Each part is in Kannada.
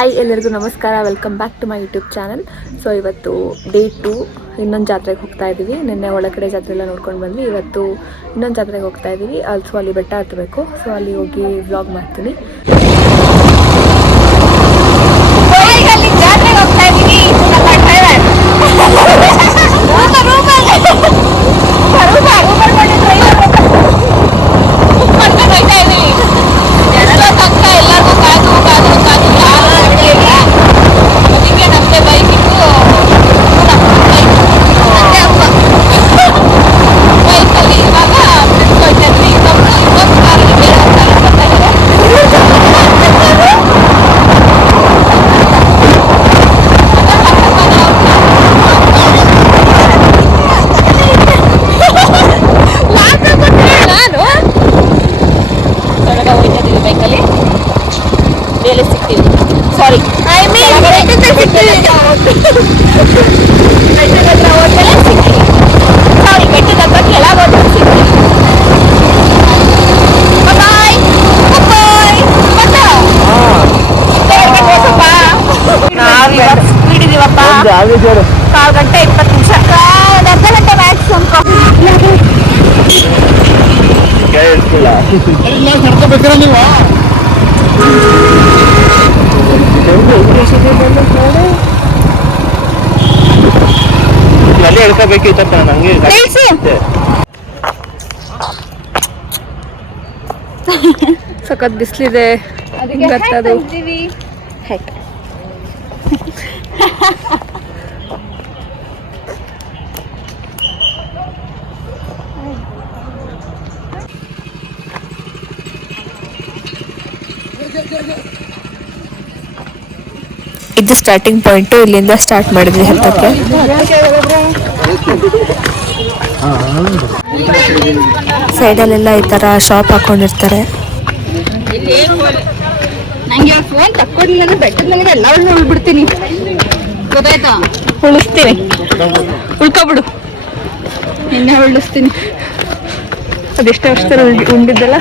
ಹಾಯ್ ಎಲ್ಲರಿಗೂ ನಮಸ್ಕಾರ, welcome back to my YouTube channel. So ಇವತ್ತು ಡೇ 2 ಇನ್ನೊಂದು ಜಾತ್ರೆಗೆ ಹೋಗ್ತಾ ಇದ್ದೀವಿ. ನಿನ್ನೆ ಒಳಗಡೆ ಜಾತ್ರೆ ಎಲ್ಲ ನೋಡ್ಕೊಂಡು ಬಂದ್ವಿ. ಇವತ್ತು ಇನ್ನೊಂದು ಜಾತ್ರೆಗೆ ಹೋಗ್ತಾ ಇದ್ದೀವಿ. ಆಲ್ಸೋ ಅಲ್ಲಿ ಬೆಟ್ಟ ಹತ್ತಬೇಕು. ಸೊ ಅಲ್ಲಿ ಹೋಗಿ ವ್ಲಾಗ್ ಮಾಡ್ತೀನಿ. ಕಾಲ್ ಗಂಟೆ 20 ನಿಮಿಷ, ಅರ್ಧ ಗಂಟೆ ಮ್ಯಾಕ್ಸ್ ಅಲ್ಲಿ ಹೇಳ್ಕೋಬೇಕಿತ್ತಪ್ಪ ನಂಗೆ. ಸಖತ್ ಬಿಸಿಲಿದೆ. ಇದು ಸ್ಟಾರ್ಟಿಂಗ್ ಪಾಯಿಂಟ್. ಇಲ್ಲಿಂದ ಸ್ಟಾರ್ಟ್ ಮಾಡಿದ್ವಿ ಹತ್ತಕ್ಕೆ. ಸೈಡಲ್ಲೆಲ್ಲ ಈ ತರ ಶಾಪ್ ಹಾಕೊಂಡಿರ್ತಾರೆ. ನಂಗೆ ಫೋನ್ ತಕ್ಕೊಡ್ಲಿಲ್ಲ ಬೆಟ್ಟದ ಮೇಲೆ ಎಲ್ಲ ಉಳ್ಬಿಡ್ತೀನಿ, ಗೊತ್ತಾಯ್ತಾ? ಉಳಿಸ್ತೀನಿ, ಉಳ್ಕೊಬಿಡು. ನಿನ್ನೆ ಉಳಿಸ್ತೀನಿ. ಅದೆಷ್ಟು ವರ್ಷದಲ್ಲಿ ಉಂಡಿದ್ದಲ್ಲ.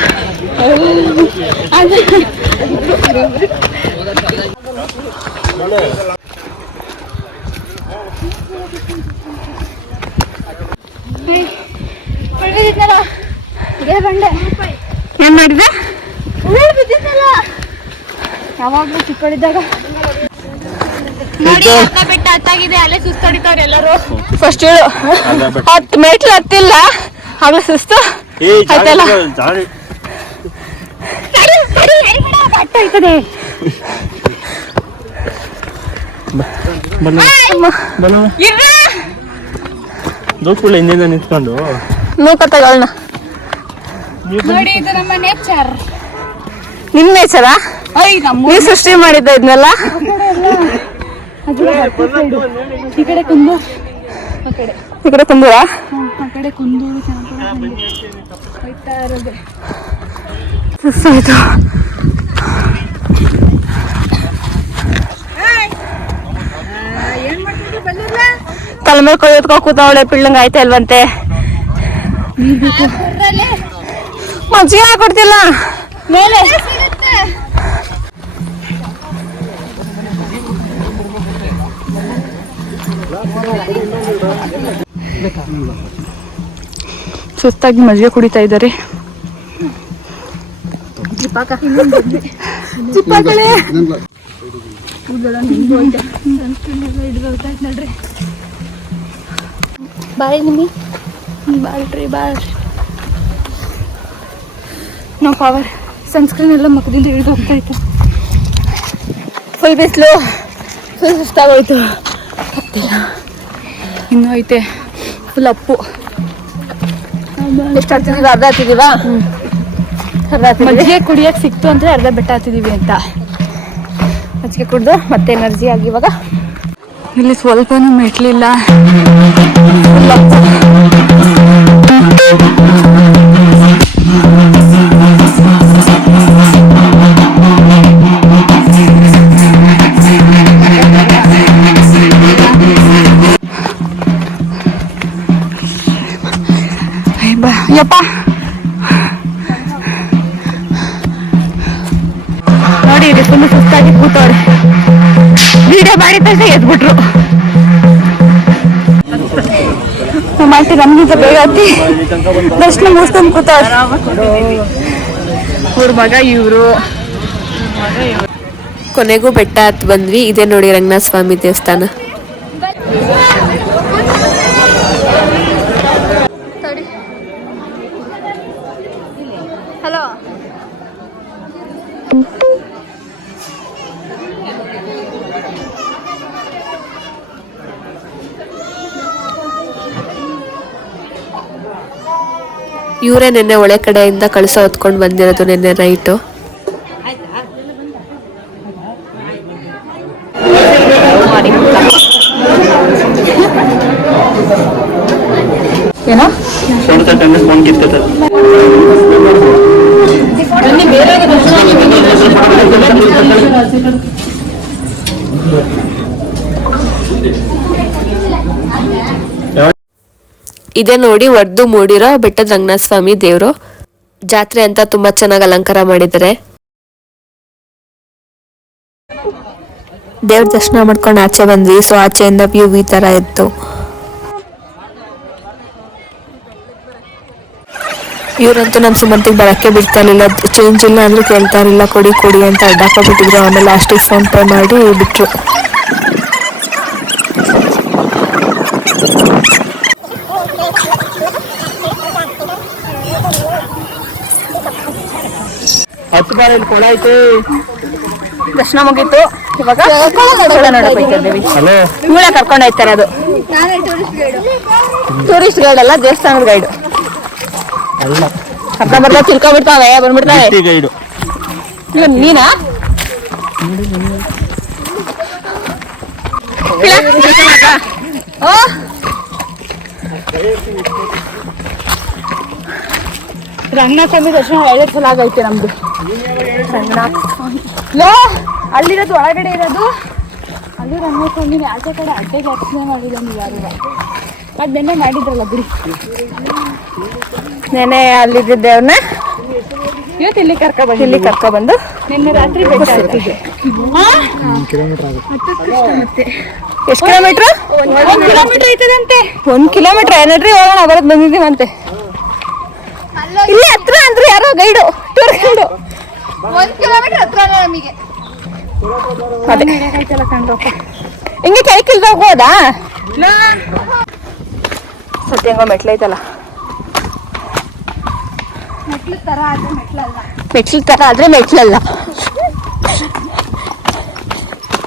ಏನ್ ಮಾಡಿದೆ? ಯಾವಾಗ್ಲೂ ಚಿಕ್ಕಳಿದ್ದಾಗ ನೋಡಿ ಬೆಟ್ಟ ಹತ್ತಾಗಿದೆ. ಅಲ್ಲೇ ಸುಸ್ತಾಡಿತವ್ರು ಎಲ್ಲರೂ. ಫಸ್ಟ್ 10 ಮೆಟ್ಲು ಹತ್ತಿಲ್ಲ, ಆಗ್ಲೂ ಸುಸ್ತು ಆಯ್ತಲ್ಲ. ದೋಸ್ಕುಳ ಹಿಂದಿಂದ ನಿಂತ್ಕೊಂಡು ನೂಕತ್ತಗಳನ್ನ ನೋಡಿ. ಇದು ನಮ್ಮ ನೇಚರ್. ನಿಮ್ ನೇಚರಾ? ನೀವು ಸೃಷ್ಟಿ ಮಾಡಿದ್ದ ಇದನ್ನೆಲ್ಲ? ಈ ಕಡೆ ಕುಂದೂರು, ಈ ಕಡೆ ಕುಂದೂರ, ಆ ಕಡೆ ಕುಂದೂರು ಹೋಯ್ತಾ ಇರೋದು. ಸುಸ್ತಾಯ್ತು. ತಲೆ ಮೇಲೆ ಕೊಯ್ಯೋದ್ಕೋ ಕೂತವಳೆ. ಪಿಳ್ಳಂಗ ಆಯ್ತಾ ಇಲ್ವಂತೆ. ಮಜ್ಜಿಗೆ ಹಾಕೊಡ್ತಿಲ್ಲ ಮೇಲೆ. ಸುಸ್ತಾಗಿ ಮಜ್ಜಿಗೆ ಕುಡಿತಾ ಇದ್ದಾರೆ. ಬಾಯ್ ನಿಮ್ಮಿ ಬಾಳ್ರಿ. ನಾವು ಪವರ್ ಸನ್ಸ್ಕ್ರೀನ್ ಎಲ್ಲ ಮಕ್ಕದಿಂದ ಹಿಡಿದು ಹೋಗ್ತಾ ಇತ್ತು. ಫುಲ್ ಬಿಸಿಲು, ಫುಲ್ ಸುಸ್ತಾಗೋಯ್ತು. ಇನ್ನೂ ಐತೆ ಫುಲ್ ಅಪ್ಪು. ಎಷ್ಟು ಹತ್ತಿದೀವಿ? ಅರ್ಧ ಹತ್ತಿದೀವಾ? ಮಜ್ಜಿಗೆ ಕುಡಿಯಕ್ಕೆ ಸಿಕ್ತು ಅಂದರೆ ಅರ್ಧ ಬೆಟ್ಟ ಹತ್ತಿದೀವಿ ಅಂತ. ಮಜ್ಜಿಗೆ ಕುಡಿದು ಮತ್ತೆ ಎನರ್ಜಿ ಆಗಿ ಇವಾಗ ಇಲ್ಲಿ ಸ್ವಲ್ಪನೂ ಮೆಟ್ಲಿಲ್ಲ. ಯಪ್ಪ ನೋಡಿ ಇಲ್ಲಿ ಫುಲ್ ಸುಸ್ತಾಗಿ ಕೂತವ್ರೆ. ವಿಡಿಯೋ ಮಾಡಿದ ತಕ್ಷಣ ಎದ್ಬಿಟ್ರು. ಮಾಡಿ ನಮ್ಗಿಂತ ಬೇಗ ಹತ್ತಿ ದರ್ಶನ ಮುಗಿಸ್ಕೊಂಡು ಕೂತವ್ರೆ. ಅವ್ರ ಮಗ ಇವರು. ಕೊನೆಗೂ ಬೆಟ್ಟ ಹತ್ತು ಬಂದ್ವಿ. ಇದೇ ನೋಡಿ ರಂಗನಾಥ ಸ್ವಾಮಿ ದೇವಸ್ಥಾನ. ಹಲೋ, ಇವರೇ ನಿನ್ನೆ ಒಳೆ ಕಡೆಯಿಂದ ಕಳಸ ಹೊತ್ಕೊಂಡು ಬಂದಿರೋದು ನಿನ್ನೆ ನೈಟು. ಏನೋ ಫೋನ್ ಕಿತ್ಕೊತಾರೆ. ಇದೇ ನೋಡಿ ಒಡ್ದು ಮೂಡಿರೋ ಬೆಟ್ಟದ ರಂಗನಾಥ ಸ್ವಾಮಿ ದೇವರು. ಜಾತ್ರೆ ಅಂತ ತುಂಬಾ ಚೆನ್ನಾಗಿ ಅಲಂಕಾರ ಮಾಡಿದ್ದಾರೆ. ದೇವ್ರ ದರ್ಶನ ಮಾಡ್ಕೊಂಡು ಆಚೆ ಬಂದ್ವಿ. ಸೊ ಆಚೆಯಿಂದ ವ್ಯೂ ಈ ತರ ಇತ್ತು. ಇವ್ರಂತೂ ನನ್ನ ಸುಮಂತಿಗೆ ಬರಕ್ಕೆ ಬಿಡ್ತಾ ಇರ್ಲಿಲ್ಲ. ಚೇಂಜ್ ಇಲ್ಲ ಅಂದ್ರೆ ಕೇಳ್ತಾ ಇರಲಿಲ್ಲ. ಕೊಡಿ ಕೊಡಿ ಅಂತ ಅಡ್ಡಾಕೊಬಿಟ್ಟಿದ್ರು. ಆಮೇಲೆ ಲಾಸ್ಟಿಗೆ ಫೋನ್ ಪೇ ಮಾಡಿ ಬಿಟ್ರು. ಹತ್ತು ಬಾರ ಇಲ್ಲಿ ಕೊಳ ಐತೆ. ದರ್ಶನ ಮುಗೀತು. ಇವಾಗ ನೋಡಕ್ ಹೋಗ್ತಿದ್ದೀವಿ. ಇವಳೆ ಕರ್ಕೊಂಡು ಹೋಗ್ತಾರೆ. ಅದು ಟೂರಿಸ್ಟ್ ಗೈಡ್ ಅಲ್ಲ, ದೇವಸ್ಥಾನದ ಗೈಡ್. ಅಲ್ಲ, ಅರ್ಧ ಬರ್ದ ತಿಳ್ಕೊಬಿಡ್ತಾವೆ, ಬಂದ್ಬಿಡ್ತಾವೆ. ಗೈಡು ಇವನ್ ನೀನಾ? ರಂಗನಾಥ ಸ್ವಾಮಿ ದರ್ಶನ 2 ಸಲ ಆಗೈತೆ ನಮ್ದು. ರಂಗನಾಥ ಸ್ವಾಮಿ ಅಲ್ಲಿರೋದು, ಒಳಗಡೆ ಇರೋದು ಅದು ರಂಗನಾಥ ಸ್ವಾಮಿ. ಆಚೆ ಕಡೆ ಅಡ್ಡೆಗೆ ಅರ್ಚನೆ ಮಾಡಿದ್ದಾನೆ ಯಾರು. ಅದು ನೆನ್ನೆ ಮಾಡಿದ್ರಲ್ಲ ಬಿಡಿ. ನೆನೆ ಅಲ್ಲಿದ್ದೇವ್ನ ಇವತ್ತು ಇಲ್ಲಿ ಕರ್ಕೊಬಂದು ನಿನ್ನೆ ರಾತ್ರಿ ಬೆಟ್ಟ ಹತ್ತಿದ್ದೆ. ಎಷ್ಟು ಕಿಲೋಮೀಟರ್? 1 ಕಿಲೋಮೀಟರ್ ಐತದಂತೆ. 1 ಕಿಲೋಮೀಟರ್ ಏನ್ರಿ ಹೋಗೋಣ ಬರೋದು ಬಂದಿದ್ದೀವಂತೆ. ಇಲ್ಲಿ ಹತ್ರ ಅಂದ್ರೆ ಯಾರೋ ಗೈಡು, ಟೂರ್ ಗೈಡು. 1 ಕಿಲೋಮೀಟರ್ ಹತ್ರ ನಮಗೆ. ಅದೇ ಹಿಂಗೆ ಕೈ ಕಿಲ್ದ ಹೋಗೋದಾ? ಸತ್ಯಂಗ ಮೆಟ್ಲೈತಲ್ಲ, ಮೆಟ್ಲು ತರ ಆದ್ರೆ ಮೆಟ್ಲಲ್ಲ,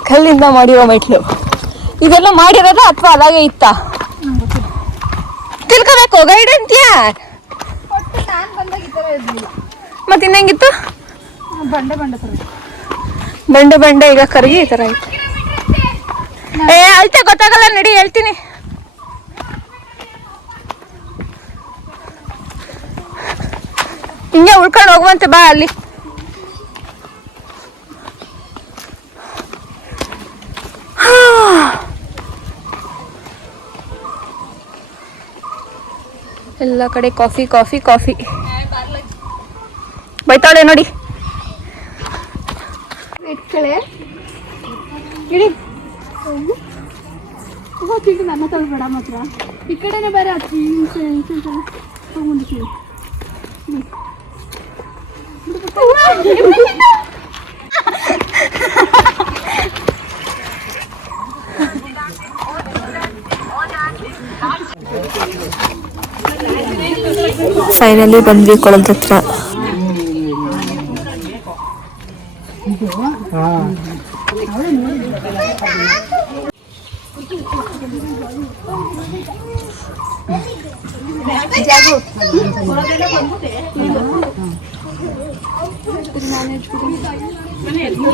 ಕಲ್ಲಿಂದ ಮಾಡಿರೋ ಮೆಟ್ಲು. ಇದೆಲ್ಲ ಮಾಡಿರೋದ ಅಥವಾ ಅದಾಗೆ ಇತ್ತ ತಿಳ್ಕೋಬೇಕು. ಗೈಡ್ ಅಂತೀಯ? ಮತ್ತೆ ಇನ್ನಂಗಿತ್ತು? ಬಂಡೆ ಈಗ ಕರಗಿ ಈ ತರ ಆಯ್ತು. ಅಳ್ತೆ ಗೊತ್ತಾಗಲ್ಲ, ನಡಿ ಹೇಳ್ತೀನಿ. ಹಿಂಗೆ ಉಳ್ಕೊಂಡು ಹೋಗುವಂತೆ ಬಾ. ಅಲ್ಲಿ ಎಲ್ಲ ಕಡೆ ಕಾಫಿ ಕಾಫಿ ಕಾಫಿ. ಬೈತಾಳೆ ನೋಡಿ. ಇಡಿ ನನ್ನ ತಗೊಳ್ಬೇಡ ಮಾತ್ರ. ಈ ಕಡೆನೆ ಬೇರೆ ಫೈನಲಿ ಬಂದ್ವಿ ಕೊಳದ ಹತ್ರ.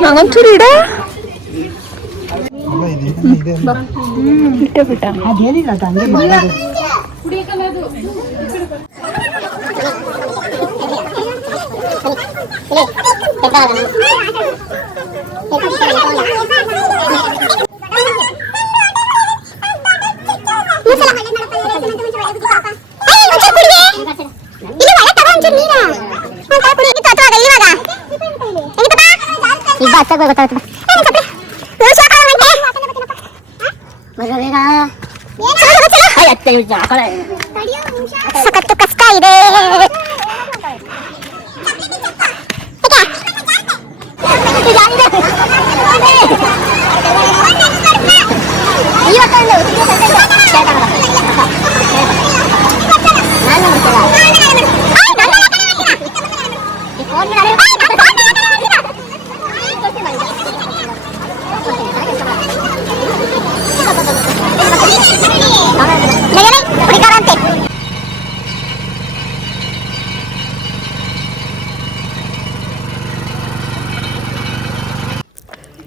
ನಂಗೊಂಚೂರು ಇಡ ಬಿಟ್ಟ ಅದೇನಿಲ್ಲ ಸಖತ್ತು ಕಷ್ಟ ಇದೆ.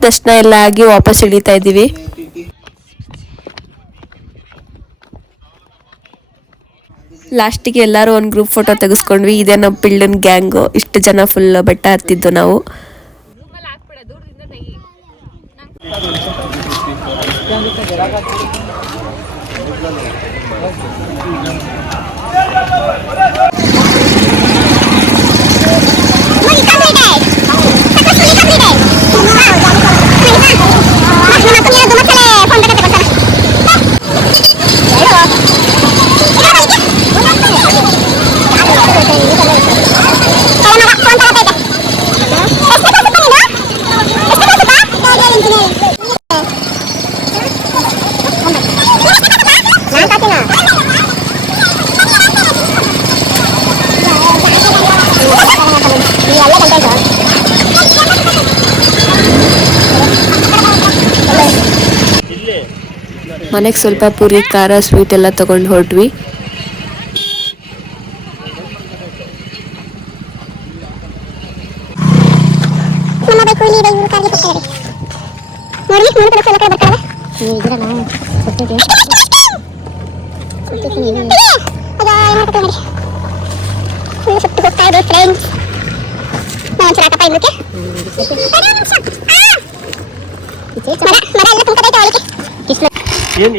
ದರ್ಶನ ಎಲ್ಲ ಆಗಿ ವಾಪಸ್ ಇಳಿತಾ ಇದ್ದೀವಿ. ಲಾಸ್ಟಿಗೆ ಎಲ್ಲರೂ ಒಂದು ಗ್ರೂಪ್ ಫೋಟೋ ತೆಗೆಸ್ಕೊಂಡ್ವಿ. ಇದೇ ನಮ್ಮ ಪಿಳ್ಳನ್ ಗ್ಯಾಂಗು. ಇಷ್ಟು ಜನ ಫುಲ್ ಬೆಟ್ಟ ಹತ್ತಿದ್ದು ನಾವು. ಮನೆಗೆ ಸ್ವಲ್ಪ ಪೂರಿ ಖಾರ ಸ್ವೀಟ್ ಎಲ್ಲ ತಗೊಂಡು ಹೊರಟ್ವಿ.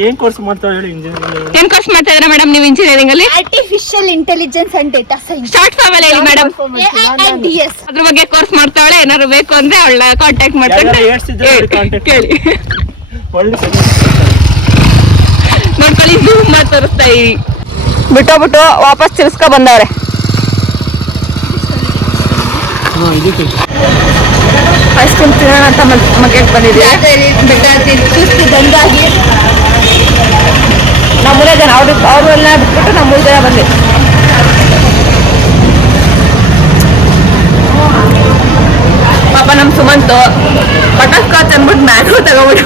ಏನ್ ಕೋರ್ಸ್ ಮಾಡ್ತಾಳೆ ಹೇಳಿ? ಇಂಜಿನಿಯರಿಂಗ್ ಏನ್ ಕೋರ್ಸ್ ಮಾಡ್ತಾ ಇದ್ದೀರಾ ಮೇಡಮ್ ನೀವು ಇಂಜಿನಿಯರಿಂಗ್ ಅಲ್ಲಿ? Artificial intelligence and data science. Short form ಅಲ್ಲಿ ಹೇಳಿ ಮೇಡಮ್. DS ಅದ್ರ ಬಗ್ಗೆ ಕೋರ್ಸ್ ಮಾಡ್ತಾವಳೆ. ಏನಾದ್ರು ಬೇಕು ಅಂದ್ರೆ ಅವಳ ಕಾಂಟ್ಯಾಕ್ಟ್ ಮಾಡ್ಕೊಂಡು ಕೇಳಿ. ಒಳ್ಳೆ ನೋಡ್ಕೊಳ್ಳಿ, ಜೂಮ್ ಮಾಡಿ ತೋರಿಸ್ತಾ ಇದೀವಿ. ಬಿಟ್ಟು ವಾಪಸ್ ತಿರ್ಸ್ಕೊ ಬಂದವ್ರೆ. ಐಸ್ ಕ್ರೀಮ್ ತಿನ್ನೋಣ ಅಂತ ಮಗೆಗೆ ಬಂದಿದ್ದೀವಿ. ನಾವು 3 ಜನ, ಅವ್ರೆಲ್ಲ ಬಿಟ್ಬಿಟ್ಟು ನಾವು 3 ಜನ ಬಂದ್ವಿ. ಪಾಪ ನಮ್ಮ ಸುಮಂತು ಬಟರ್ ಸ್ಕಾಚ್ ಅಂದ್ಬಿಟ್ಟು ಮ್ಯಾಂಗೋ ತಗೋಬಿಟ್ಟು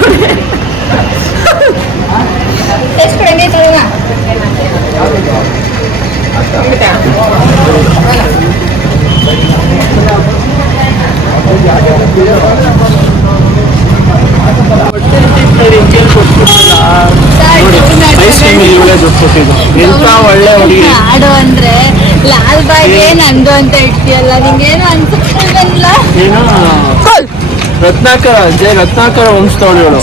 ಎಂತ ಒಳ್ಳೆ ಹುಡುಗಿ. ಆಡು ಅಂದ್ರೆ ಲಾಲ್ ಬಾಯ್ಗೆ ನಂದು ಅಂತ ಇಡ್ತೀಯಲ್ಲ, ನಿಂಗೇನು ಅನ್ಸುತ್ತಿಲ್ಲ? ಏನು ರತ್ನಾಕರ ಜಯ ರತ್ನಾಕರ ವಂಶದವಳು.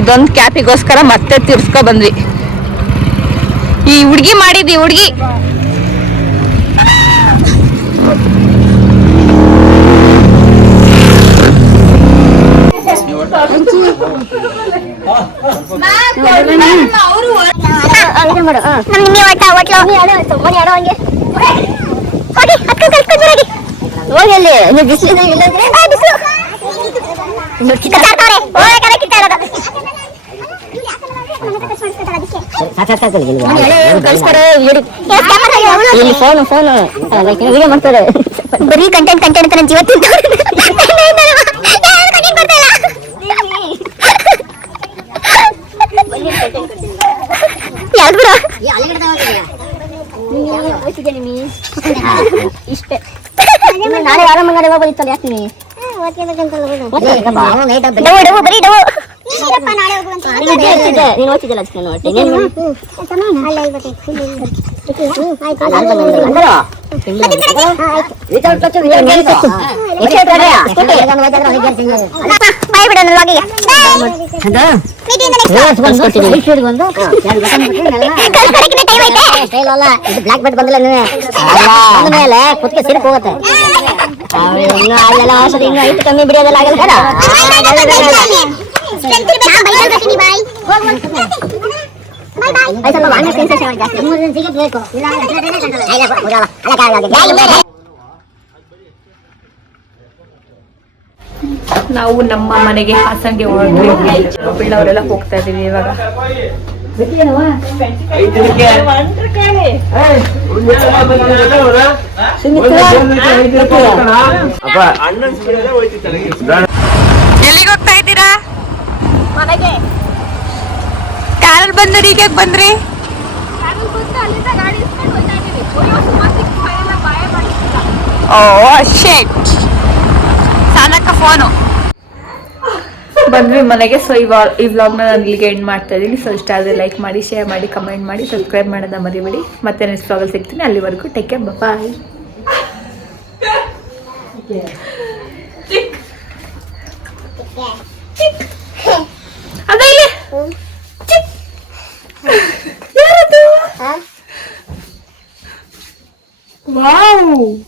ಇದೊಂದು ಕ್ಯಾಪಿಗೋಸ್ಕರ ಮತ್ತೆ ತಿರ್ಸ್ಕೊ ಬಂದ್ವಿ. ಈ ಹುಡ್ಗಿ ಮಾಡಿದ್ವಿ. ಹುಡ್ಗಿ ಬರೀ ಕಂಟೆಂಟ್ ಅಂತ ನನ್ನ ಜೀವ ತಿಂತ ಇಷ್ಟೇ. ನಾಳೆ ಆರಾಮ ಹೋಗ್ಬೋದಿತ್ತಲ್ಲ. ಯಾಕೆ ಬರೀ ನೀನು ಓದ್ತಿದ್ದಲ್ಲ ಅದಕ್ಕೆ ನೋಡಿ ಬ್ಲಾಕ್ ಬೆಟ್ ಬಂದಿಲ್ಲ ಮೇಲೆ ಕುತ್ತಿಗೆ ಸಿರಕ್ ಹೋಗುತ್ತೆ ಇನ್ನು ಅಲ್ಲೆಲ್ಲ ಔಷಧಿ ಇನ್ನು ಐಟು ಕಮ್ಮಿ ಬಿಡೋದೆಲ್ಲ ಆಗಲ್ಲ ನಾವು ನಮ್ಮ ಮನೆಗೆ ಹಾಸನ್ಗೆ ಹೊರಟ್ವಿ. ಬಿಳ್ಳವರೆಲ್ಲ ಹೋಗ್ತಾ ಇದೀವಿ ಇವಾಗ. ಎಲ್ಲಿಗೆ ಹೋಗ್ತಾ ಇದ್ದೀರಾ? ಮನೆಗೆ. ಕಾರಲ್ಲಿ ಬಂದ್ರಿ, ಈಗ ಬಂದ್ರಿ? ಓ ಶೇಟ್ ಸಾನಕ್ಕ ಫೋನು ಬಂದ್ವಿ ಮನೆಗೆ. ಸೊ ಈ ವ್ಲಾಗ್ನ ನಾನು ಇಲ್ಲಿಗೆ ಎಂಡ್ ಮಾಡ್ತಾ ಇದ್ದೀನಿ. ಸೊ ಇಷ್ಟ ಆದರೆ ಲೈಕ್ ಮಾಡಿ, ಶೇರ್ ಮಾಡಿ, ಕಮೆಂಟ್ ಮಾಡಿ, ಸಬ್ಸ್ಕ್ರೈಬ್ ಮಾಡೋದನ್ನ ಮರಿಬೇಡಿ. ಮತ್ತೆ ನೆಕ್ಸ್ಟ್ ವ್ಲಾಗಲ್ಲಿ ಸಿಗ್ತೀನಿ. ಅಲ್ಲಿವರೆಗೂ ಟೇಕ್ ಕೇರ್, ಬಾಯ್. ವಾವ್